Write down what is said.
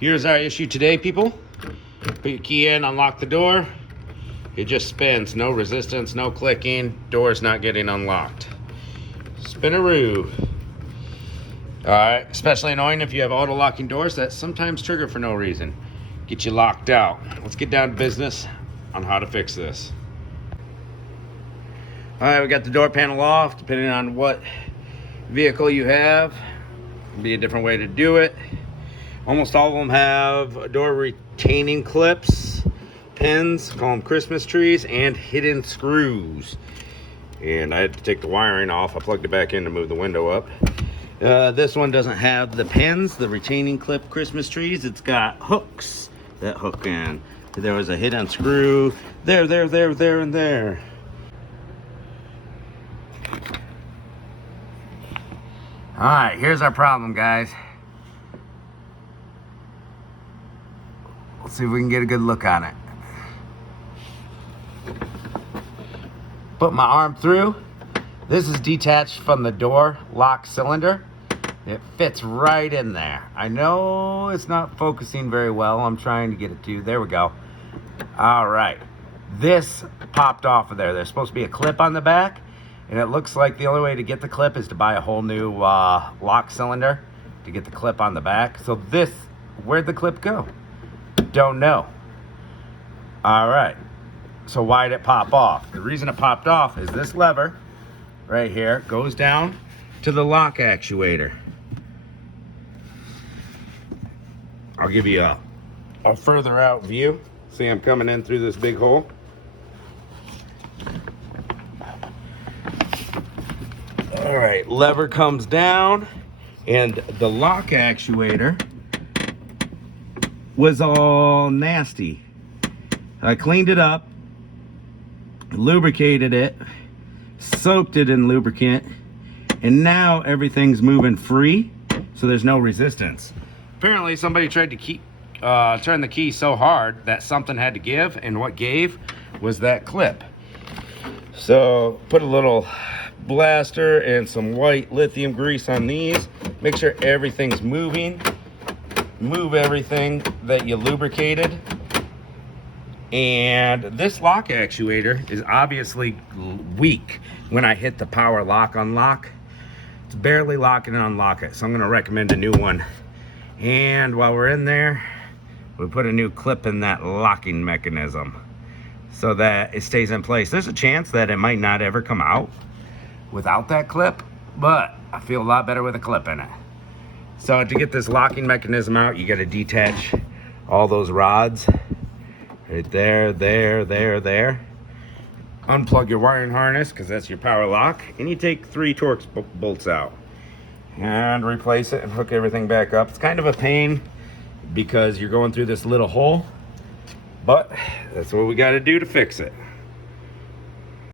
Here's our issue today, people. Put your key in, unlock the door. It just spins, no resistance, no clicking. Door's not getting unlocked. Spinaroo. All right, especially annoying if you have auto locking doors that sometimes trigger for no reason. Get you locked out. Let's get down to business on how to fix this. All right, we got the door panel off. Depending on what vehicle you have, it'll be a different way to do it. Almost all of them have door retaining clips, pins, call them Christmas trees, and hidden screws. And I had to take the wiring off. I plugged it back in to move the window up. This one doesn't have the pins, the retaining clip Christmas trees. It's got hooks that hook in. There was a hidden screw there, and there. All right, here's our problem, guys. Let's see if we can get a good look on it. Put my arm through. This is detached from the door lock cylinder. It fits right in there. I know it's not focusing very well. I'm trying to get it to. There we go. All right. This popped off of there. There's supposed to be a clip on the back, and it looks like the only way to get the clip is to buy a whole new lock cylinder to get the clip on the back. So this, where'd the clip go? Don't know. All right. So why did it pop off? The reason it popped off is this lever right here goes down to the lock actuator. I'll give you a further out view. See, I'm coming in through this big hole. All right, lever comes down, and the lock actuator was all nasty. I cleaned it up, lubricated it, soaked it in lubricant, and now everything's moving free, so there's no resistance. Apparently somebody tried to turn the key so hard that something had to give, and what gave was that clip. So put a little blaster and some white lithium grease on these. Make sure everything's moving. Move everything that you lubricated. And this lock actuator is obviously weak when I hit the power lock unlock. It's barely locking and unlock it, so I'm going to recommend a new one. And while we're in there, we put a new clip in that locking mechanism so that it stays in place. There's a chance that it might not ever come out without that clip, but I feel a lot better with a clip in it. So to get this locking mechanism out, you got to detach all those rods right there, there. Unplug your wiring harness, because that's your power lock, and you take 3 Torx bolts out and replace it and hook everything back up. It's kind of a pain because you're going through this little hole, but that's what we got to do to fix it.